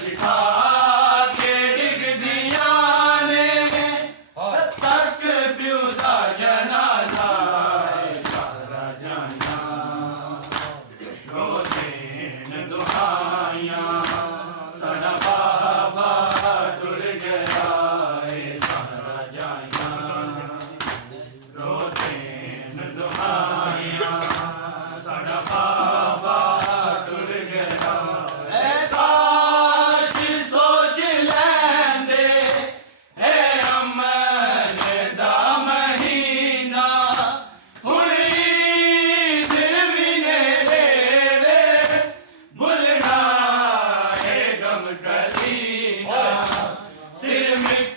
सिखा के डिगदियां ने तक प्यू दा जनाजा सारा जाना रो देन दुहाइयां सारा बाबा टुर गया सारा जाना रो देन दुहाइयां सारा बाबा टुर गया काश सोच लैंदे है अमन दा महीना हुण ईद भी नेड़े वे भुलना है गम कदीना सिर मिट